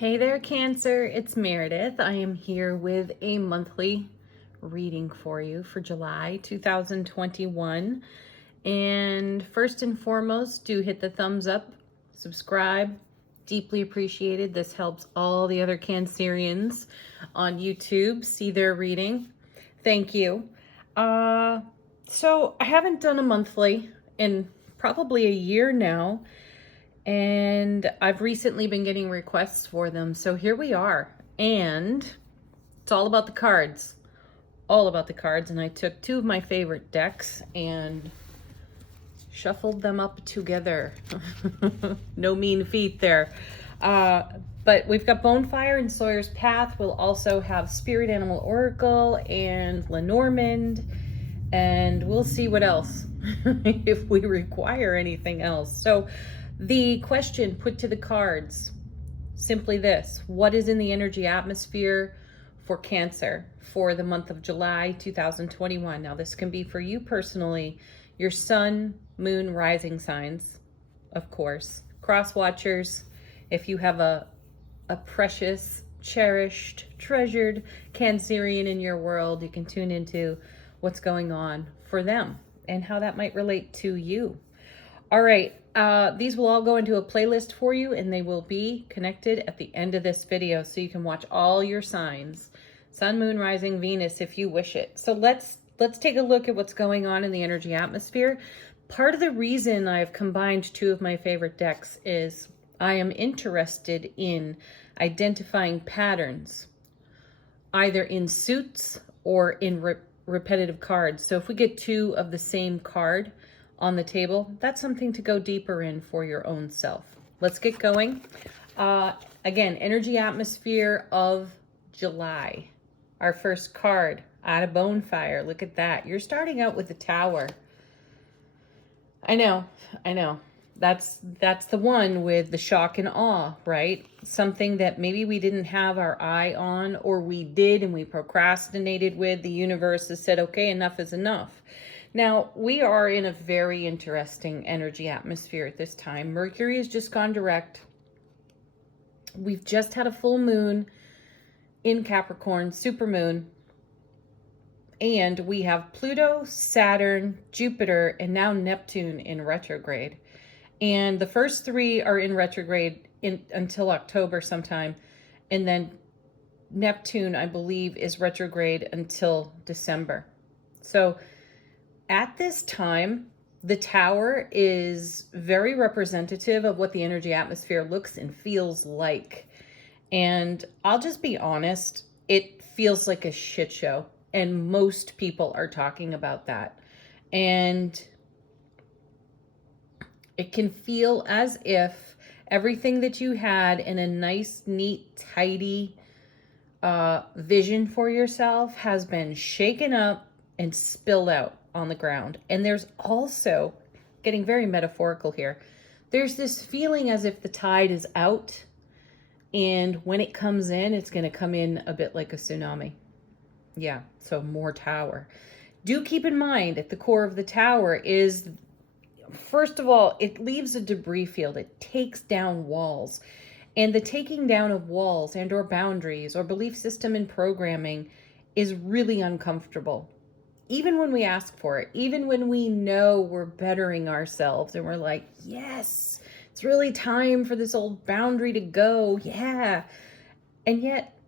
Hey there, Cancer. It's Meredith. I am here with a monthly reading for you for July 2021. And first and foremost, do hit the thumbs up, subscribe. Deeply appreciated. This helps all the other Cancerians on YouTube see their reading. Thank you. So I haven't done a monthly in probably a year now. And I've recently been getting requests for them. So here we are. And it's all about the cards. All about the cards. And I took two of my favorite decks and shuffled them up together. No mean feat there. But we've got Bonefire and Sawyer's Path. We'll also have Spirit Animal Oracle and Lenormand. And we'll see what else if we require anything else. So the question put to the cards, simply this: what is in the energy atmosphere for Cancer for the month of July 2021? Now, this can be for you personally, your sun, moon, rising signs, of course, cross watchers. If you have a precious, cherished, treasured Cancerian in your world, you can tune into what's going on for them and how that might relate to you. All right, these will all go into a playlist for you, and they will be connected at the end of this video, so you can watch all your signs, sun, moon, rising, Venus, if you wish it. So let's take a look at what's going on in the energy atmosphere. Part of the reason I've combined two of my favorite decks is I am interested in identifying patterns, either in suits or in repetitive cards. So if we get two of the same card on the table, that's something to go deeper in for your own self. Let's get going. Again, energy atmosphere of July. Our first card out of Bonefire. Look at that. You're starting out with the Tower. I know. That's the one with the shock and awe, right? Something that maybe we didn't have our eye on, or we did and we procrastinated with. The universe has said, okay, enough is enough. Now, we are in a very interesting energy atmosphere at this time. Mercury has just gone direct. We've just had a full moon in Capricorn, supermoon. And we have Pluto, Saturn, Jupiter, and now Neptune in retrograde. And the first three are in retrograde until October sometime. And then Neptune, I believe, is retrograde until December. So at this time, the Tower is very representative of what the energy atmosphere looks and feels like. And I'll just be honest, it feels like a shit show. And most people are talking about that. And it can feel as if everything that you had in a nice, neat, tidy vision for yourself has been shaken up and spilled out on the ground. And there's also, getting very metaphorical here, there's this feeling as if the tide is out, and when it comes in, it's going to come in a bit like a tsunami. Yeah, so more Tower. Do keep in mind, at the core of the Tower is, first of all, it leaves a debris field. It takes down walls. And the taking down of walls and or boundaries or belief system and programming is really uncomfortable. Even when we ask for it, even when we know we're bettering ourselves and we're like, yes, it's really time for this old boundary to go. Yeah. And yet,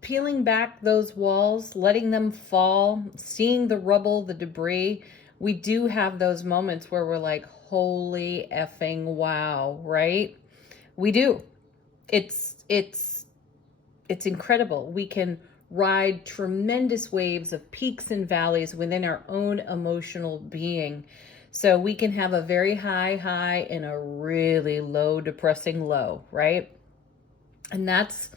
peeling back those walls, letting them fall, seeing the rubble, the debris, we do have those moments where we're like, holy effing wow, right? We do. It's incredible. We can ride tremendous waves of peaks and valleys within our own emotional being. So we can have a very high and a really low, depressing low, right? And that's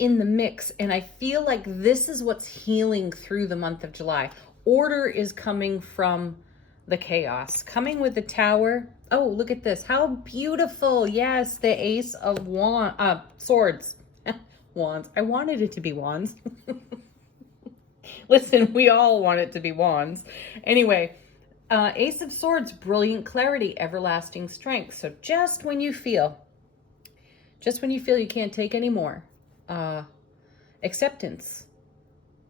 in the mix. And I feel like this is what's healing through the month of July. Order is coming from the chaos, coming with the Tower. Oh, look at this. How beautiful. Yes, the Ace of Swords. Wands. I wanted it to be wands. Listen, we all want it to be wands. Anyway, Ace of Swords, brilliant clarity, everlasting strength. So just when you feel just when you feel you can't take anymore, acceptance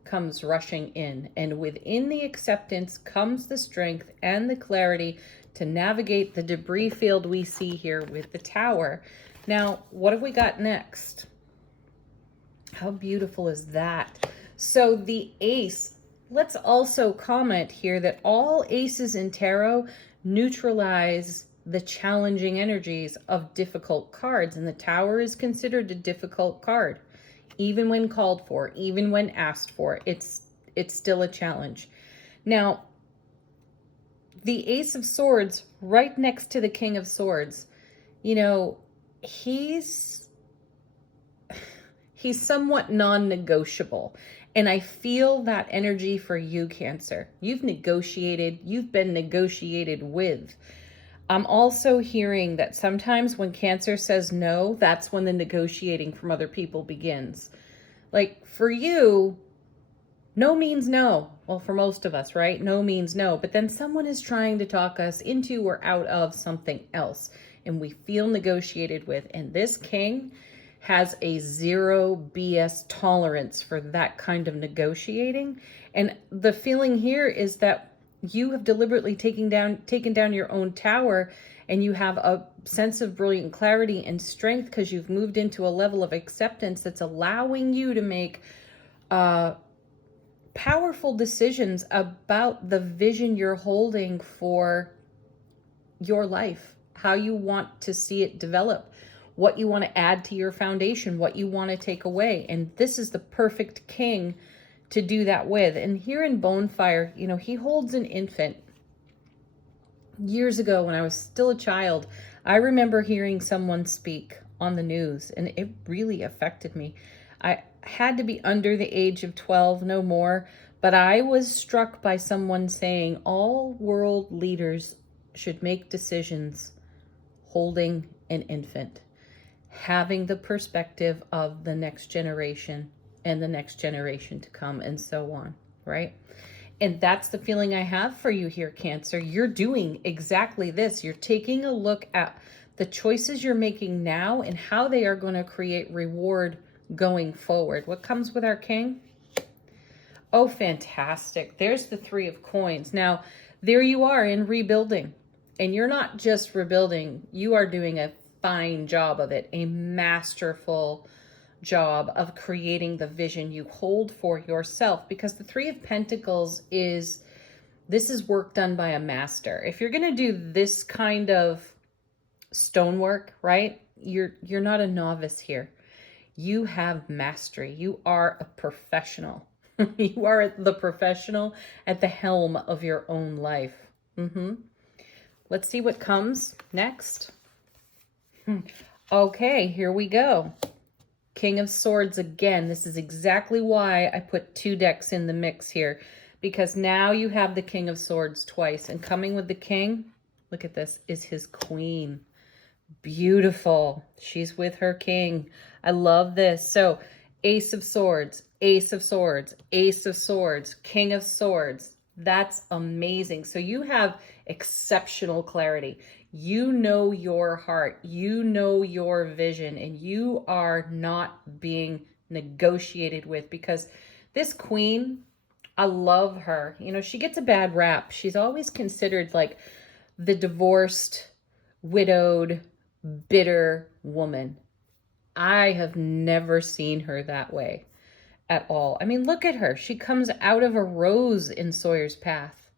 comes rushing in. And within the acceptance comes the strength and the clarity to navigate the debris field we see here with the Tower. Now, what have we got next? How beautiful is that? So the Ace, let's also comment here that all aces in tarot neutralize the challenging energies of difficult cards, and the Tower is considered a difficult card. Even when called for, even when asked for, it's still a challenge. Now, the Ace of Swords right next to the King of Swords, you know, he's somewhat non-negotiable. And I feel that energy for you, Cancer. You've negotiated, you've been negotiated with. I'm also hearing that sometimes when Cancer says no, that's when the negotiating from other people begins. Like for you, no means no. Well, for most of us, right? No means no. But then someone is trying to talk us into or out of something else, and we feel negotiated with. And this King has a zero BS tolerance for that kind of negotiating. And the feeling here is that you have deliberately taken down your own tower, and you have a sense of brilliant clarity and strength because you've moved into a level of acceptance that's allowing you to make powerful decisions about the vision you're holding for your life, how you want to see it develop, what you want to add to your foundation, what you want to take away. And this is the perfect King to do that with. And here in Bonefire, you know, he holds an infant. Years ago, when I was still a child, I remember hearing someone speak on the news, and it really affected me. I had to be under the age of 12, no more, but I was struck by someone saying all world leaders should make decisions holding an infant, having the perspective of the next generation and the next generation to come, and so on, right? And that's the feeling I have for you here, Cancer. You're doing exactly this. You're taking a look at the choices you're making now and how they are going to create reward going forward. What comes with our King? Oh, fantastic. There's the Three of Coins. Now, there you are in rebuilding. And you're not just rebuilding. You are doing a fine job of it, a masterful job of creating the vision you hold for yourself, because the Three of Pentacles is work done by a master. If you're going to do this kind of stonework, right, you're not a novice here. You have mastery. You are a professional. You are the professional at the helm of your own life. Let's see what comes next. Okay, here we go. King of Swords again. This is exactly why I put two decks in the mix here, because now you have the King of Swords twice, and coming with the King, look at this, is his Queen. Beautiful. She's with her King. I love this. So Ace of Swords, Ace of Swords, Ace of Swords, King of Swords. That's amazing. So you have exceptional clarity. You know your heart, you know your vision, and you are not being negotiated with, because this Queen, I love her. You know, she gets a bad rap. She's always considered like the divorced, widowed, bitter woman. I have never seen her that way at all. I mean, look at her. She comes out of a rose in Sawyer's Path.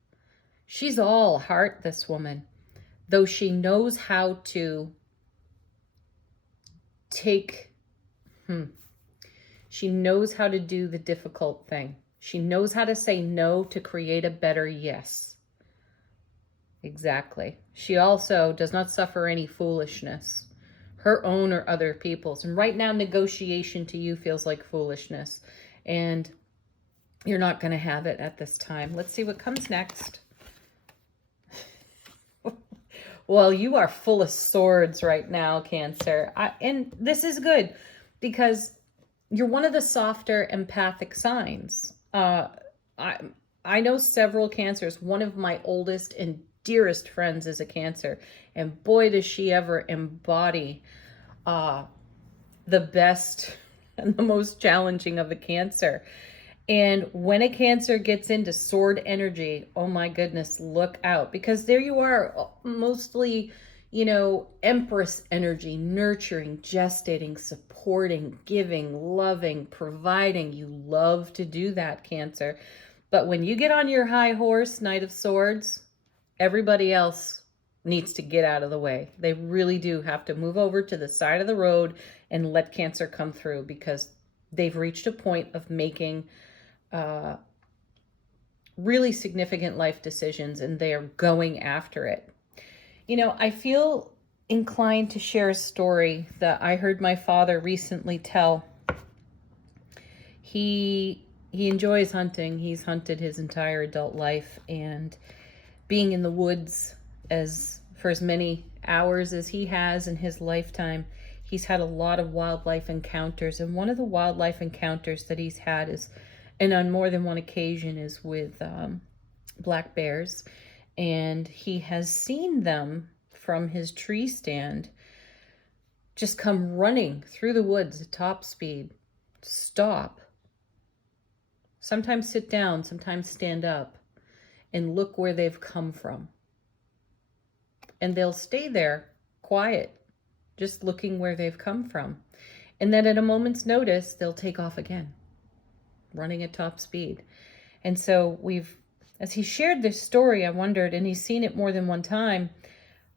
She's all heart, this woman. Though she knows how to she knows how to do the difficult thing. She knows how to say no to create a better yes. Exactly. She also does not suffer any foolishness, her own or other people's. And right now, negotiation to you feels like foolishness, and you're not going to have it at this time. Let's see what comes next. Well, you are full of swords right now, Cancer. And this is good because you're one of the softer empathic signs. I know several Cancers. One of my oldest and dearest friends is a Cancer. And boy, does she ever embody the best and the most challenging of the Cancer. And when a Cancer gets into sword energy, oh my goodness, look out. Because there you are, mostly, Empress energy, nurturing, gestating, supporting, giving, loving, providing. You love to do that, Cancer. But when you get on your high horse, Knight of Swords, everybody else needs to get out of the way. They really do have to move over to the side of the road and let Cancer come through, because they've reached a point of making really significant life decisions, and they are going after it. I feel inclined to share a story that I heard my father recently tell. He enjoys hunting. He's hunted his entire adult life, and being in the woods for as many hours as he has in his lifetime, he's had a lot of wildlife encounters. And one of the wildlife encounters that he's had is, and on more than one occasion, is with black bears. And he has seen them from his tree stand just come running through the woods at top speed, stop, sometimes sit down, sometimes stand up, and look where they've come from. And they'll stay there quiet, just looking where they've come from. And then at a moment's notice, they'll take off again, running at top speed. And so as he shared this story, I wondered, and he's seen it more than one time,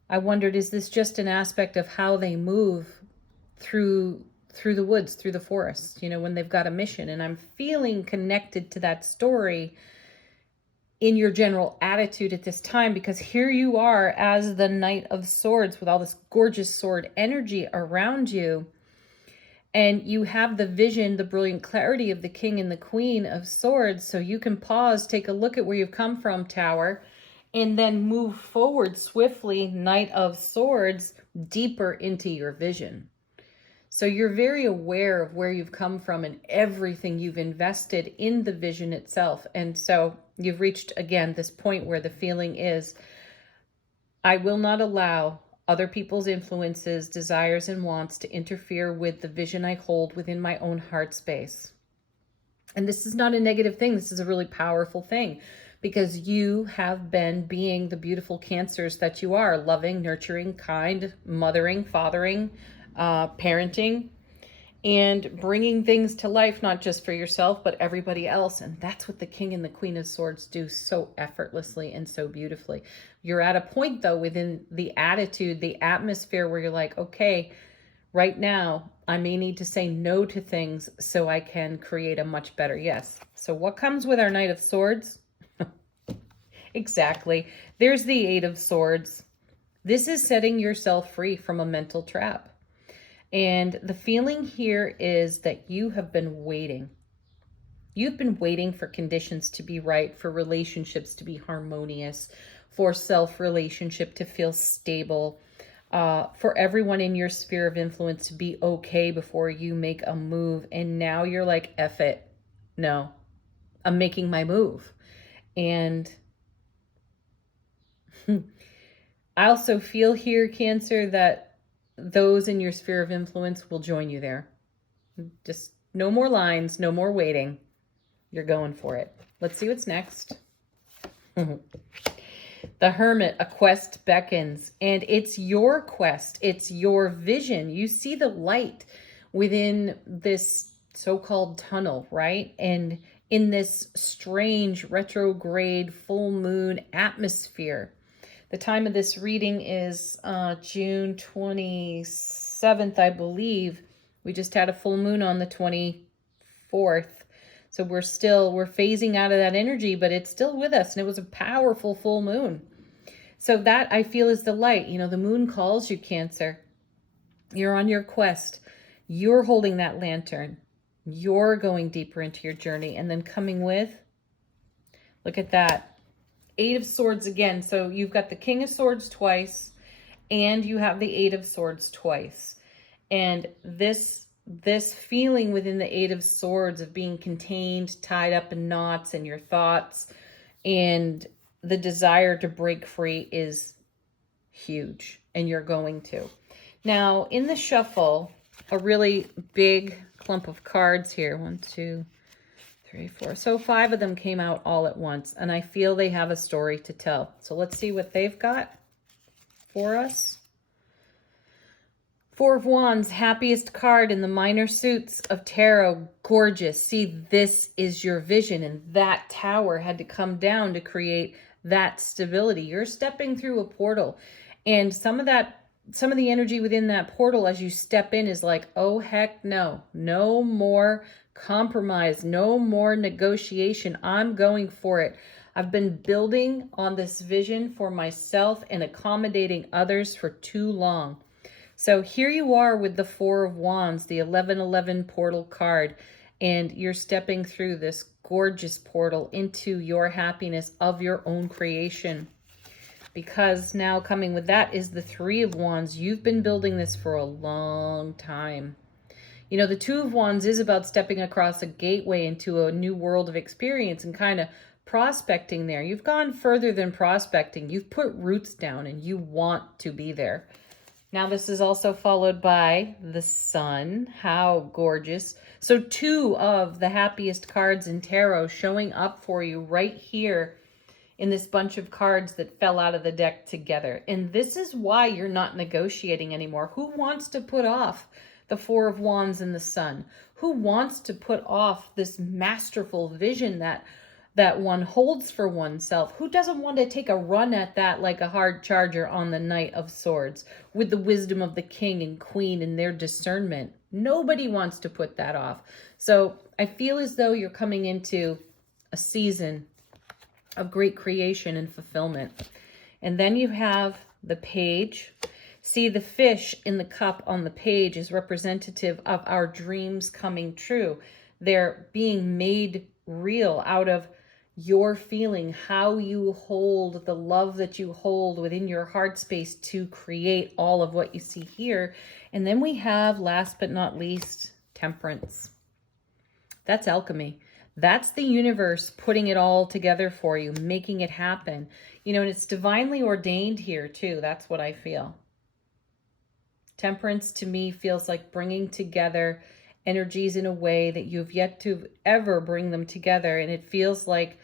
I wondered, is this just an aspect of how they move through the woods, through the forest, when they've got a mission? And I'm feeling connected to that story in your general attitude at this time, because here you are as the Knight of Swords with all this gorgeous sword energy around you. And you have the vision, the brilliant clarity of the King and the Queen of Swords. So you can pause, take a look at where you've come from, Tower, and then move forward swiftly, Knight of Swords, deeper into your vision. So you're very aware of where you've come from and everything you've invested in the vision itself. And so you've reached, again, this point where the feeling is, I will not allow other people's influences, desires, and wants to interfere with the vision I hold within my own heart space. And this is not a negative thing. This is a really powerful thing, because you have been being the beautiful Cancers that you are, loving, nurturing, kind, mothering, fathering, parenting, and bringing things to life, not just for yourself, but everybody else. And that's what the King and the Queen of Swords do so effortlessly and so beautifully. You're at a point, though, within the attitude, the atmosphere, where you're like, okay, right now, I may need to say no to things so I can create a much better yes. So what comes with our Knight of Swords? Exactly. There's the Eight of Swords. This is setting yourself free from a mental trap. And the feeling here is that you have been waiting. You've been waiting for conditions to be right, for relationships to be harmonious, for self-relationship to feel stable, for everyone in your sphere of influence to be okay before you make a move. And now you're like, F it. No, I'm making my move. And I also feel here, Cancer, that those in your sphere of influence will join you there. Just no more lines, no more waiting. You're going for it. Let's see what's next. The Hermit, a quest beckons, and it's your quest. It's your vision. You see the light within this so-called tunnel, right? And in this strange retrograde full moon atmosphere. The time of this reading is June 27th, I believe. We just had a full moon on the 24th. So we're phasing out of that energy, but it's still with us. And it was a powerful full moon. So that, I feel, is the light. The moon calls you, Cancer. You're on your quest. You're holding that lantern. You're going deeper into your journey. And then coming with, look at that. Eight of Swords again. So you've got the King of Swords twice, and you have the Eight of Swords twice. And this feeling within the Eight of Swords of being contained, tied up in knots in your thoughts, and the desire to break free is huge, and you're going to. Now, in the shuffle, a really big clump of cards here. 1, 2, 3, 4. So 5 of them came out all at once, and I feel they have a story to tell. So let's see what they've got for us. 4 of Wands, happiest card in the minor suits of tarot. Gorgeous. See, this is your vision, and that tower had to come down to create that stability. You're stepping through a portal, and some of the energy within that portal as you step in is like, oh, heck no. No more compromise. No more negotiation. I'm going for it. I've been building on this vision for myself and accommodating others for too long. So here you are with the 4 of Wands, the 1111 portal card, and you're stepping through this gorgeous portal into your happiness of your own creation. Because now coming with that is the 3 of Wands. You've been building this for a long time. You know, the 2 of Wands is about stepping across a gateway into a new world of experience and kind of prospecting there. You've gone further than prospecting. You've put roots down and you want to be there. Now this is also followed by the Sun. How gorgeous. So 2 of the happiest cards in tarot showing up for you right here in this bunch of cards that fell out of the deck together. And this is why you're not negotiating anymore. Who wants to put off the 4 of Wands and the Sun? Who wants to put off this masterful vision that one holds for oneself? Who doesn't want to take a run at that like a hard charger on the Knight of Swords with the wisdom of the King and Queen and their discernment? Nobody wants to put that off. So I feel as though you're coming into a season of great creation and fulfillment. And then you have the Page. See, the fish in the cup on the page is representative of our dreams coming true. They're being made real out of your feeling, how you hold the love that you hold within your heart space to create all of what you see here. And then we have, last but not least, Temperance. That's alchemy. That's the universe putting it all together for you, making it happen. You know, and it's divinely ordained here too. That's what I feel. Temperance to me feels like bringing together energies in a way that you've yet to ever bring them together. And it feels like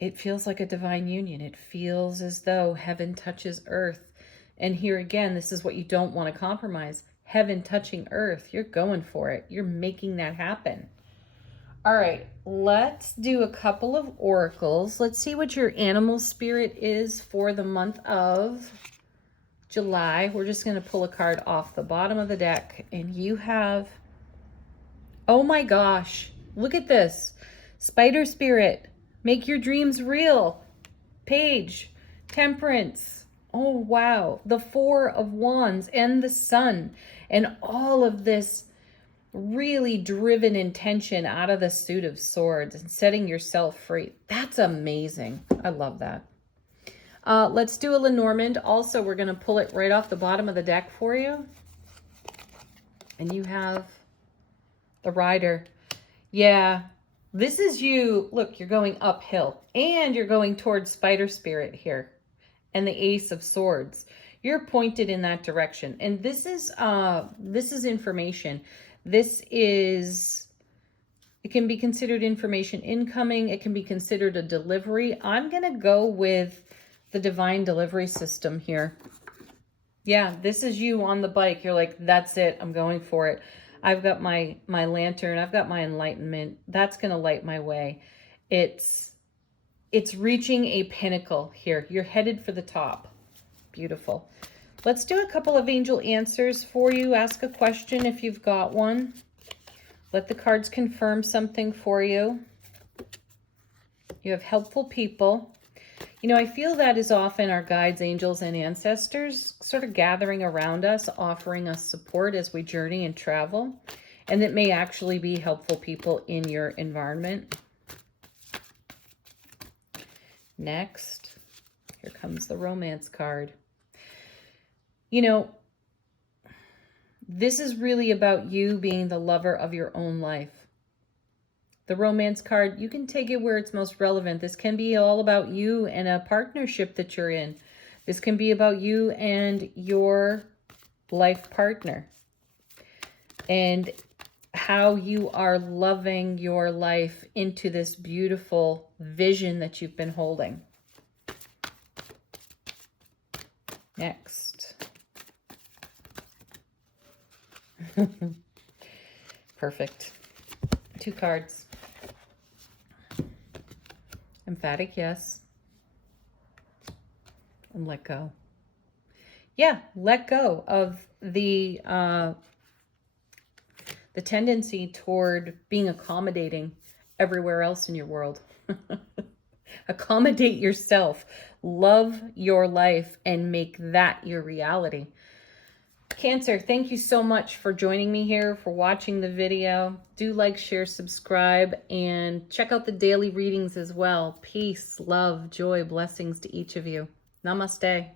a divine union. It feels as though heaven touches earth. And here again, this is what you don't want to compromise. Heaven touching earth. You're going for it. You're making that happen. All right, let's do a couple of oracles. Let's see what your animal spirit is for the month of July. We're just going to pull a card off the bottom of the deck. And you have, oh my gosh, look at this. Spider spirit, make your dreams real. Page, Temperance. Oh, wow. The 4 of Wands and the Sun. And all of this really driven intention out of the Suit of Swords and setting yourself free. That's amazing. I love that. Let's do a Lenormand. Also, we're going to pull it right off the bottom of the deck for you. And you have the Rider. Yeah, this is you. Look, you're going uphill and you're going towards Spider Spirit here. And the Ace of Swords. You're pointed in that direction. And this is information. It can be considered information incoming. It can be considered a delivery. I'm going to go with the divine delivery system here. Yeah, this is you on the bike. You're like, that's it. I'm going for it. I've got my lantern. I've got my enlightenment. That's going to light my way. It's reaching a pinnacle here. You're headed for the top. Beautiful. Let's do a couple of angel answers for you. Ask a question if you've got one. Let the cards confirm something for you. You have helpful people. You know, I feel that is often our guides, angels, and ancestors sort of gathering around us, offering us support as we journey and travel. And it may actually be helpful people in your environment. Next, here comes the Romance card. You know, this is really about you being the lover of your own life. The Romance card, you can take it where it's most relevant. This can be all about you and a partnership that you're in. This can be about you and your life partner. and how you are loving your life into this beautiful vision that you've been holding. Next. Perfect. 2 cards. Emphatic yes. And let go. Yeah, let go of the tendency toward being accommodating everywhere else in your world. Accommodate yourself. Love your life and make that your reality. Cancer, thank you so much for joining me here, for watching the video. Do like, share, subscribe, and check out the daily readings as well. Peace, love, joy, blessings to each of you. Namaste.